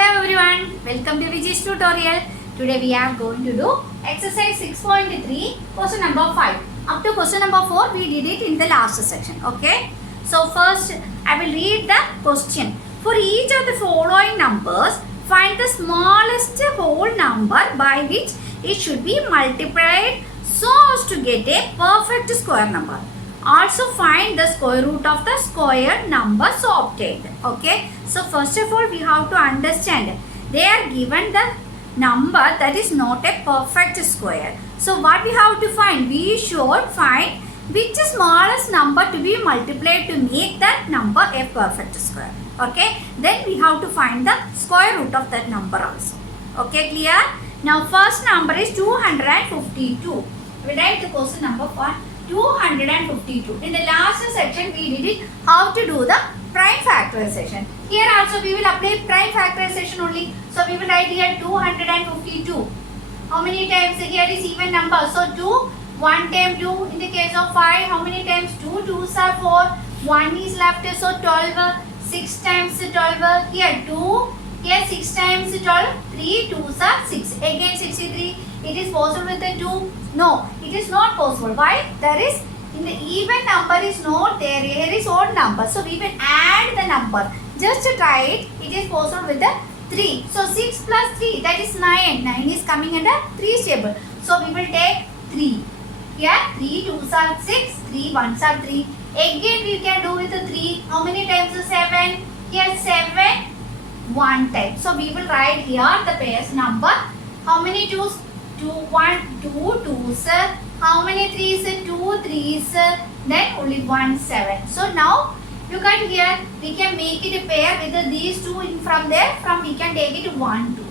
Hello everyone, welcome to Viji's tutorial. Today we are going to do exercise 6.3, question number 5. Up to question number 4 we did it in the last section. Okay. So first I will read the question. For each of the following numbers, find the smallest whole number by which it should be multiplied so as to get a perfect square number. Also find the square root of the square number so obtained. Okay. So first of all we have to understand they are given the number that is not a perfect square. So what we have to find? We should find which smallest number to be multiplied to make that number a perfect square. Okay. Then we have to find the square root of that number also. Okay, clear? Now first number is 252. We write the question number for 252. In the last section we did it how to do the prime factorization. Here also we will apply prime factorization only. So we will write here 252. How many times? Here is even number. So 2, 1 time 2. In the case of 5, how many times? 2 2s are 4. 1 is left. So 12. 6 times 12. Here 2. Here 6 times 12. 3 2s are 6. Again 63. It is possible with the 2? No, it is not possible. Why? There is in the even number is not there. Here is odd number. So we will add the number. Just to try it, it is possible with the 3. So 6 plus 3, that is 9. 9 is coming under 3 table. So we will take 3. Here 3 2s are 6, 3 1s are 3. Again we can do with the 3. How many times? 7. Here 7 1 time. So we will write here the pairs number. How many 2s? 2 1 2 2s. How many 3s? 2 3s. Then only 1 7. So now look at here. We can make it a pair with these two in from there. From we can take it 1 2.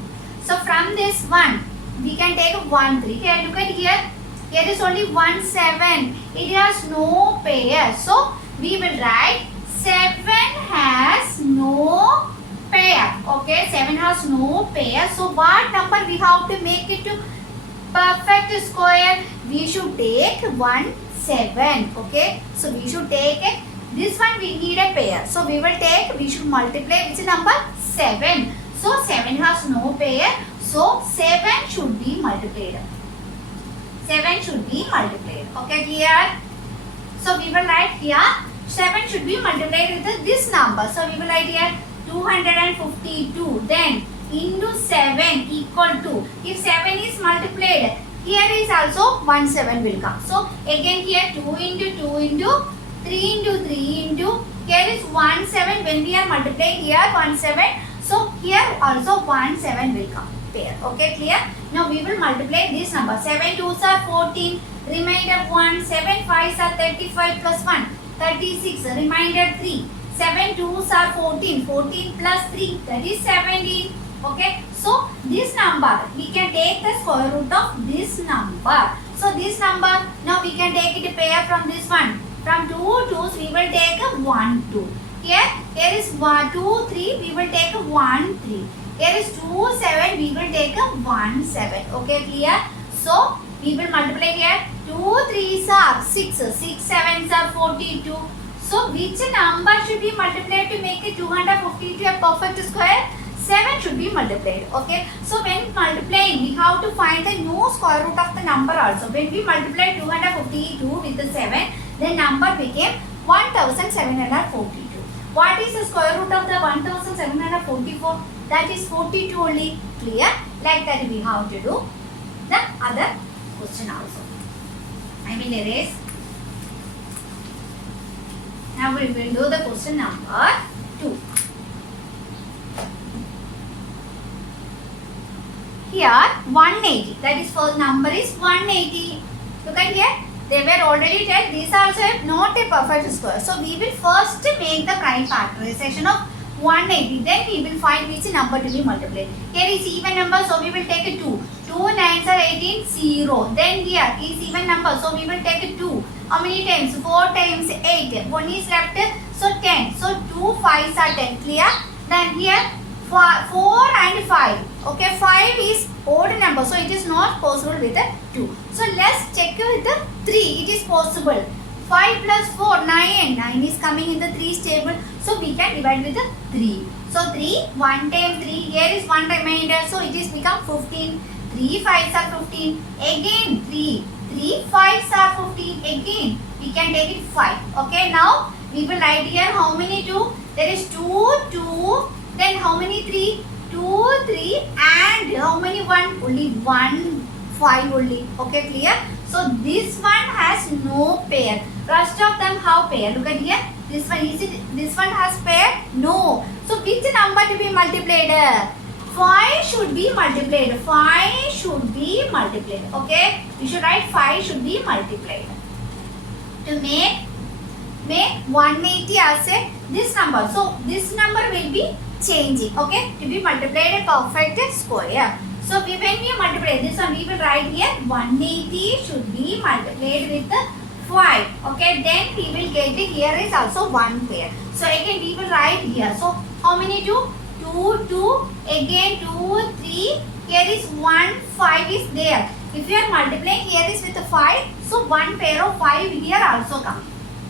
So from this 1 we can take 1 3. Here look at here. Here is only 1 7. It has no pair. So we will write 7 has no pair. Okay, 7 has no pair. So what number we have to make it to perfect square? We should take 1 7. Okay, so we should take it. This one we need a pair. So we will take, we should multiply which number? 7. So 7 has no pair. So 7 should be multiplied. 7 should be multiplied. Okay, clear? So we will write here 7 should be multiplied with this number. So we will write here 252. Then into 7 equal to, if 7 is multiplied, here is also 1 7 will come. So again here 2 into 2 into 3 into 3 into, here is 1 7. When we are multiplying here 1 7. So here also 1 7 will come pair. Okay, clear? Now we will multiply this number. 7 2s are 14. Remainder 1. 7 5s are 35 plus 1. 36. Remainder 3. 7 2s are 14. 14 plus 3. That is 17. Okay. So this number we can take the square root of this number. So this number now we can take it a pair from this one. From 2 2s we will take a 1 2. Here is 1 2 3 we will take a 1 3. Here is 2 7 we will take a 1 7. Okay, clear? So we will multiply here. 2 3s are 6. 6 7s are 42. So which number should be multiplied to make it 252 a perfect square? 7 should be multiplied. Okay. So when multiplying, we have to find the new square root of the number also. When we multiply 252 with the 7, the number became 1742. What is the square root of the 1744? That is 42 only. Clear? Like that we have to do the other question also. I will erase. Now we will do the question number 2. Here 180. That is first number is 180. Look at here. They were already told these are also not a perfect square. So we will first make the prime factorization of 180. Then we will find which number to be multiplied. Here is even number. So we will take a 2. 2 9s are 18. 0. Then here is even number. So we will take a 2. How many times? 4 times 8. 1 is left. So 10. So 2 5s are 10. Clear? Then here 4 and 5. Okay, 5 is odd number. So it is not possible with a 2. So let's check with the 3. It is possible. 5 plus 4, 9. 9 is coming in the 3's table. So So we can divide with 3. So 3, 1 time 3, here is 1 remainder, so it is become 15. 3 5s are 15, again 3. 3 5s are 15, again we can take it 5. Okay, now we will write here how many 2? There is 2, 2, then how many 3? 2, 3 and how many 1? Only 1, 5 only. Okay, clear? So this one has no pair. Rest of them have pair. Look at here. This one, is it? This one has pair? No. So which number to be multiplied? 5 should be multiplied. 5 should be multiplied. Okay. We should write 5 should be multiplied. To make 180 as this number. So this number will be changing. Okay. To be multiplied a perfect square. So when we multiply this one, we will write here 180 should be multiplied with 5. Okay, then we will get it. Here is also 1 pair. So again we will write here. So how many 2? 2, 2, again 2, 3. Here is 1, 5 is there. If you are multiplying here is with 5, so 1 pair of 5 here also come.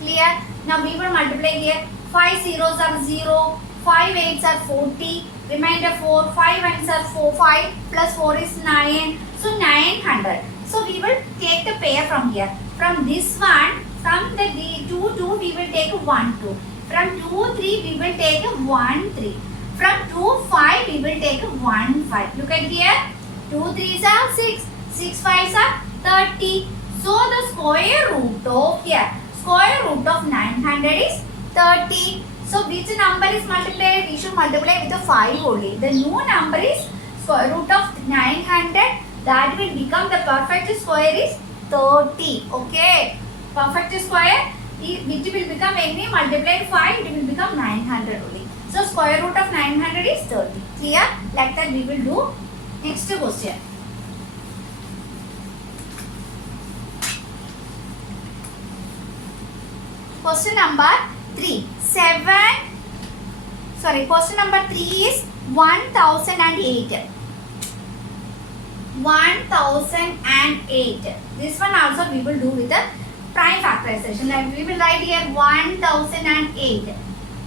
Clear? Now we will multiply here. 5 zeros are 0, 5 8s are 40. Remainder 4, 5 ones are 4, 5 plus 4 is 9, so 900. So we will take the pair from here. From this one, from the 2, 2 we will take 1, 2. From 2, 3 we will take 1, 3. From 2, 5 we will take 1, 5. Look at here, 2 3s are 6, 6 5s are 30. So the square root of here, square root of 900 is 30. So which number is multiplied? We should multiply with the 5 only. The new number is square root of 900. That will become the perfect square is 30. Okay. Perfect square, which will become any multiplied 5, it will become 900 only. So square root of 900 is 30. Clear? Like that we will do next question. Question number 3. Question number 3 is 1008. 1008. This one also we will do with the prime factorization. Like we will write here 1008.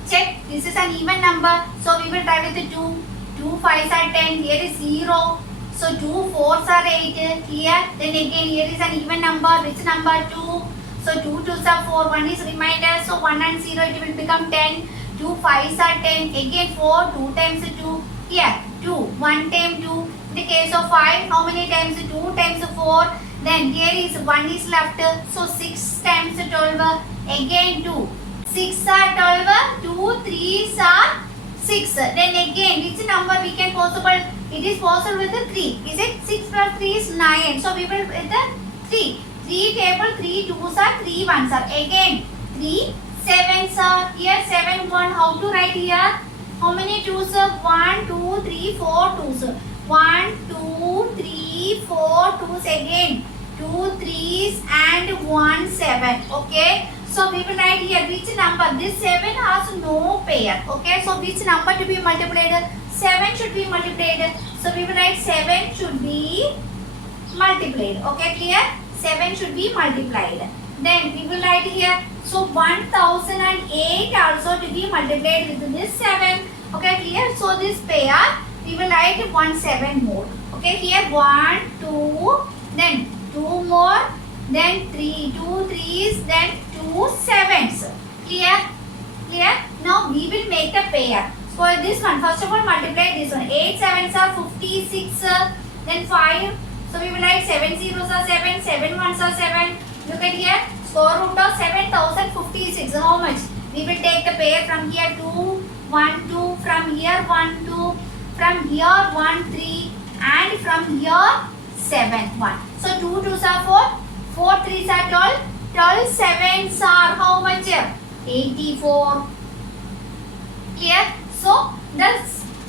Check, this is an even number. So we will try with the 2. 2 5s are 10. Here is 0. So 2 4s are 8. Clear? Then again here is an even number. Which number? 2. So 2 2s are 4. 1 is remainder. So 1 and 0 it will become 10. 2 5s are 10. Again 4. 2 times 2. Here 2. 1 times 2. In the case of 5, how many times? 2 times 4. Then here is 1 is left. So 6 times 12. Again 2. 6 are 12. 2 3s are 6. Then again which number we can possible? It is possible with the 3. Is it? 6 plus 3 is 9. So we will with the 3. 3 table, 3 2s are, 3 1s are. Again 3 7s are. Here 7 1. How to write here? How many 2s? 1 2 3 4 2s. 1 2 3 4 2s again. 2 3s and 1 7. Okay. So we will write here which number. This 7 has no pair. Okay. So which number to be multiplied? 7 should be multiplied. So we will write 7 should be multiplied. Okay. Clear? 7 should be multiplied. Then we will write here. So 1008 also to be multiplied with this 7. Okay. Clear? So this pair we will write 1 7 more. Okay. Here 1 2 then 2 more then 3 2 3s then 2 7s. Clear? Clear? Now we will make the pair. For this one, first of all multiply this one. 8 7s are 56. Then 5. So we will write 7 zeros are 7. 7 ones are 7. Look at here. Square root of 7056. How much? We will take the pair from here 2 1 2. From here 1 2. From here 1 3. And from here 7 1. So 2 2s are 4. 4 3s are 12. 12 7s are how much? 84. Clear? So the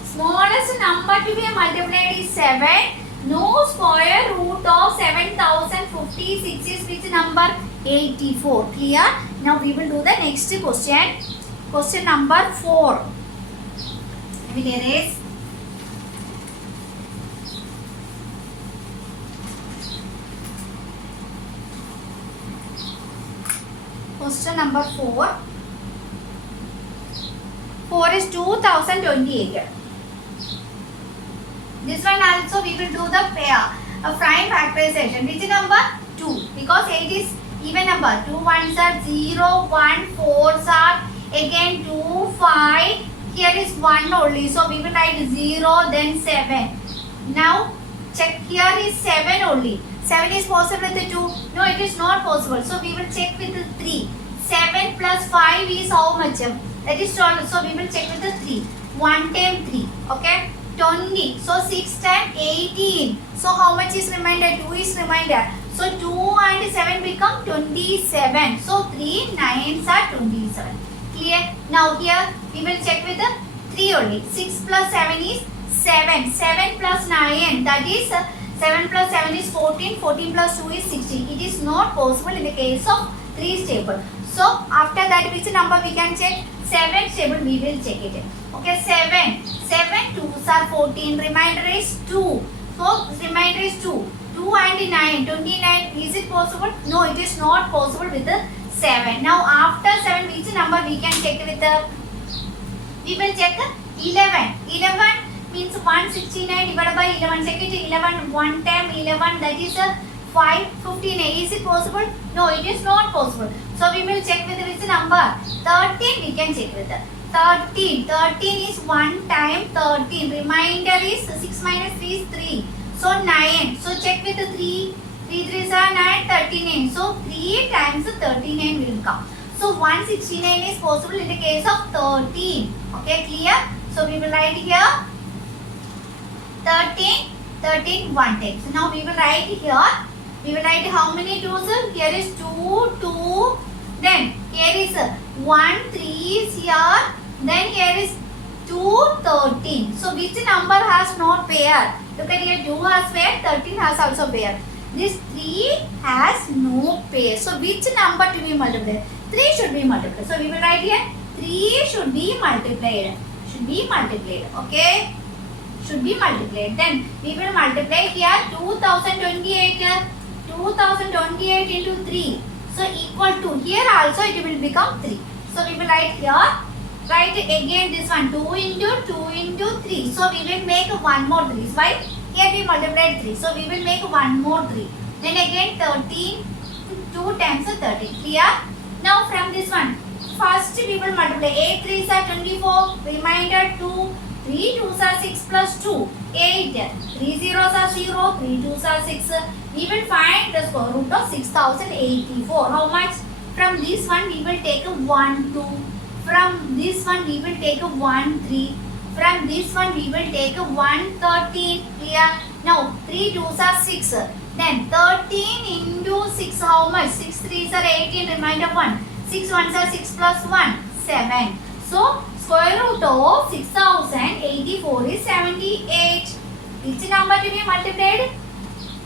smallest number to be multiplied is 7. No square root of 7056 is which number? 84. Clear? Now we will do the next question. Question number 4. I will erase. Question number 4. 4 is 2028. This one also we will do the prime factorization. Which number? 2. Because 8 is even number. 2 ones are 0, 1, 4s are again 2, 5. Here is 1 only. So we will write 0, then 7. Now check, here is 7 only. 7 is possible with the 2? No, it is not possible. So we will check with the 3. 7 plus 5 is how much? That is 12. So we will check with the 3. 1 times 3. Okay. 20. So 6 times 18. So how much is remainder? 2 is remainder. So 2 and 7 become 27. So 3 9s are 27. Clear? Now here we will check with the 3 only. 6 plus 7 is 7. 7 plus 9, that is 7 plus 7 is 14. 14 plus 2 is 16. It is not possible in the case of 3 stable. So after that, which number we can check? 7 stable we will check it. Okay, 7. 7 2s are 14. Remainder is 2. So remainder is 2. 2 and 9. 29. Is it possible? No, it is not possible with the 7. Now after 7, which number we can check with the? We will check 11. 11 means 169 divided by 11. Check it. 11. 1 time 11. That is 559. Is it possible? No, it is not possible. So we will check with which number? 13 we can check with. 13. 13 is 1 time 13. Remainder is 6 minus 3 is 3. So 9. So check with the 3. 3 3s are 9. 39. So 3 times 39 will come. So 169 is possible in the case of 13. Okay, clear? So we will write here 13. 13 1 time. So now we will write here. We will write how many 2s? Here is 2, 2. Then here is 1, 3 is here. Then here is 2, 13. So which number has not pair? Look at here, 2 has pair, 13 has also pair. This 3 has no pair. So which number to be multiplied? 3 should be multiplied. So we will write here 3 should be multiplied. Should be multiplied. Okay? Should be multiplied. Then we will multiply here 2028. 2028 into 3. So equal to, here also it will become 3. So we will write here. Write again this one 2 into 2 into 3. So we will make one more 3. Why? Here we multiplied 3. So we will make one more 3. Then again 13. 2 times 13. Clear? Now from this one, first we will multiply 8 3s are 24. Remainder 2. 3 2s are 6 plus 2. 8. 3 zeros are 0. 3 2s are 6. We will find the square root of 6084. How much? From this one we will take a 1 2. From this one we will take a 1 3. From this one we will take a 1 13. Clear? Now 3 2s are 6. Then 13 into 6 how much? 6 3s are 18. Remainder 1. 6 1s are 6 plus 1 7. So square root of 6084 is 78. Which number to be multiplied?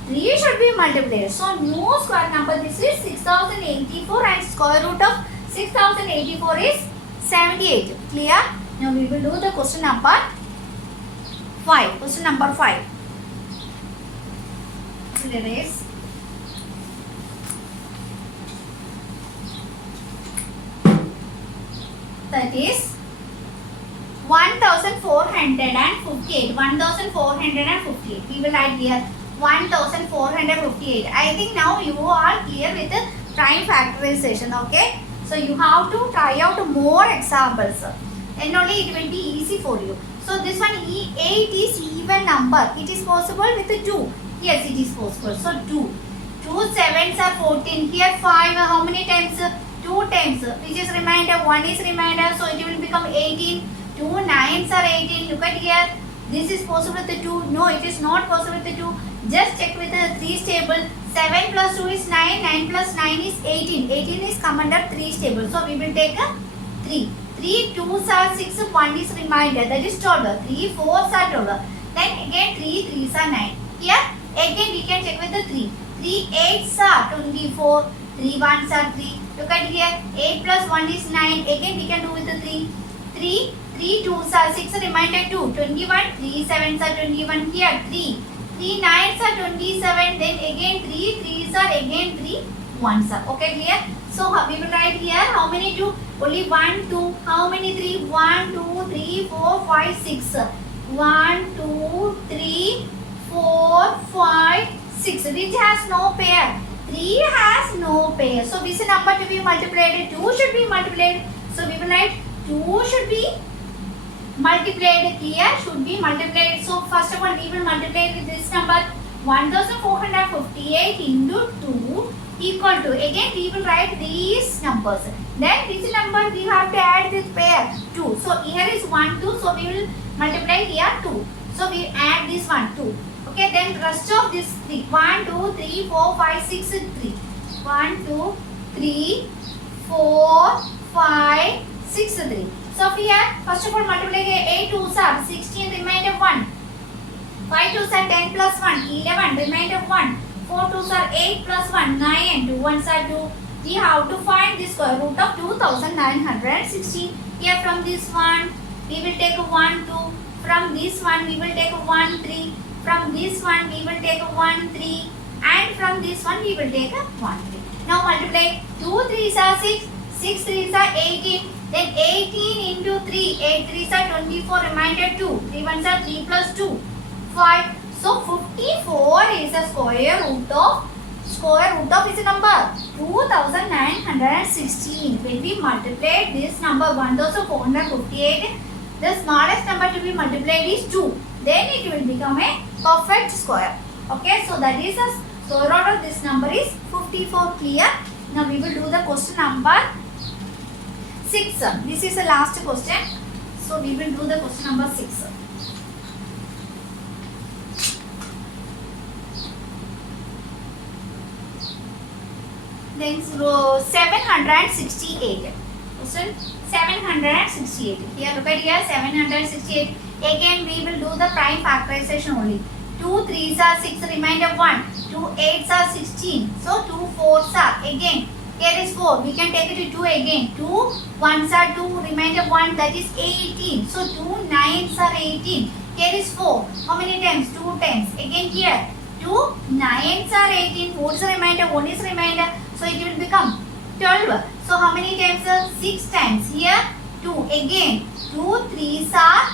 3 should be multiplied. So no square number. This is 6084 and square root of 6084 is 78. Clear? Now we will do the question number 5. Question number 5. There is that is 1458. 1458. We will write here 1458. I think now you are clear with the prime factorization. Okay. So you have to try out more examples. And only it will be easy for you. So this one 8 is even number. It is possible with the 2. Yes, it is possible. So 2. 2 7s are 14. Here 5. How many times? 2 times. Which is remainder? 1 is remainder. So it will become 18. 2 9s are 18. Look at here. This is possible with the 2. No, it is not possible with the 2. Just check with the 3 stable. 7 plus 2 is 9. 9 plus 9 is 18. 18 is come under 3 stable. So we will take a 3. 3 2s are 6. 1 is remainder. That is 12. 3 4s are 12. Then again 3 3s are 9. Here again we can check with the 3. 3 8s are 24. 3 1s are 3. Look at here. 8 plus 1 is 9. Again we can do with the 3. 3 3 2s are 6. Remainder 2. 21. 3 7s are 21. Here 3. 3 9s are 27. Then again 3 3s are again 3 1s are. Okay, clear? So we will write here how many 2? Only 1, 2. How many 3? 1, 2, 3, 4, 5, 6. 1, 2, 3, 4, 5, 6. Which has no pair? 3 has no pair. So which number to be multiplied? 2 should be multiplied. So we will write 2 should be multiplied here, should be multiplied. So first of all we will multiply with this number 1458 into 2 equal to, again we will write these numbers. Then this number we have to add this pair 2. So here is 1, 2. So we will multiply here 2. So we add this one 2. Okay, then rest of this 3. 1, 2, 3, 4, 5, 6, 3. 1, 2, 3, 4, 5, 6, 3. So here first of all multiply here 8 2s are 16, remainder 1. 5 2s are 10 plus 1, 11, remainder 1. 4 2s are 8 plus 1, 9, 2 1s are 2. We have to find the square root of 2916. Here from this one we will take 1 2. From this one we will take 1 3. From this one we will take 1 3. And from this one we will take 1 3. Now multiply 2 3s are 6. 6 3s are 18. Then 18 into 3. 8 3s are 24. Remainder 2. 3 1s are 3 plus 2. 5. So 54 is the square root of is a number 2916. When we multiply this number 1458, the smallest number to be multiplied is 2. Then it will become a perfect square. Okay, so that is the square root of this number is 54. Clear? Now we will do the question number 6. This is the last question. So we will do the question number 6. Then 768. Question 768. Here look at here 768. Again we will do the prime factorization only. 2 3s are 6, remainder 1. 2 8s are 16. So 2 4s are again. Here is 4. We can take it to 2 again. 2 1s are 2, remainder 1, that is 18. So 2 9s are 18. Here is 4. How many times? 2 times. Again here 2 9s are 18. 4 is a remainder, 1 is remainder. So it will become 12. So how many times? 6 times. Here 2. Again 2 3s are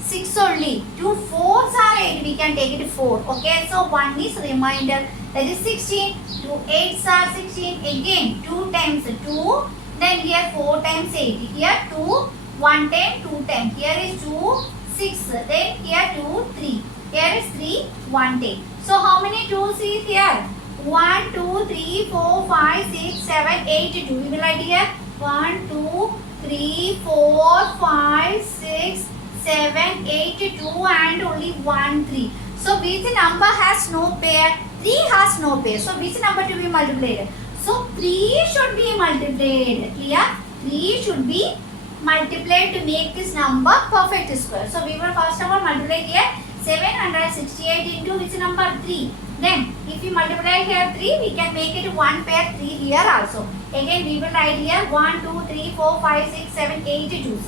6 only. 2 4s are 8. We can take it 4. Okay. So 1 is remainder. That is 16. 2 8s are 16. Again 2 times 2. Then here 4 times 8. Here 2 1 time 2 times. Here is 2 6. Then here 2 3. Here is 3 1 time. So how many 2's is here? 1 2 3 4 5 6 7 8 2. We will write here 1 2 3 4 5 6 7 8 2 and only 1 3. So which number has no pair? 3 has no pair. So which number to be multiplied? So 3 should be multiplied. Clear? 3 should be multiplied to make this number perfect square. So we will first of all multiply here 768 into which number? 3. Then if we multiply here 3, we can make it 1 pair 3 here also. Again we will write here 1 2 3 4 5 6 7 8 2.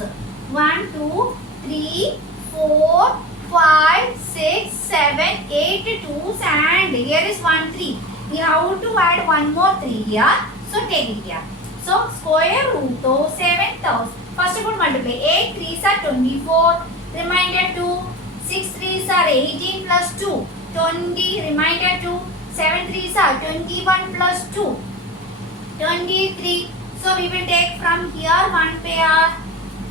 1 2 3 4 5 6 7 8 2's and here is 1 3. We have to add one more 3 here. So take it here. So square root of 7000. First of all multiply 8 3's are 24. Remainder 2. 6 3's are 18 plus 2. 20. Remainder 2. 7 3's are 21 plus 2. 23. So we will take from here 1 pair.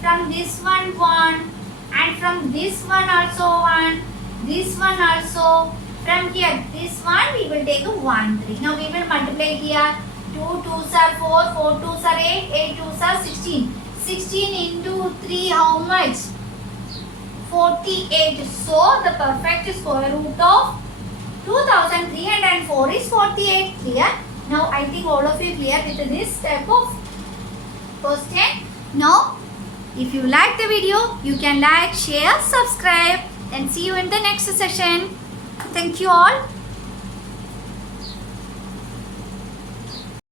From this one 1. And from this one also 1. This one also. From here this one we will take a 1 3. Now we will multiply here. 2 2's are 4. 4 2's are 8. 8 2's are 16. 16 into 3 how much? 48. So the perfect square root of 2304 is 48. Clear? Now I think all of you clear with this type of question. Now if you like the video, you can like, share, subscribe, and see you in the next session. Thank you all.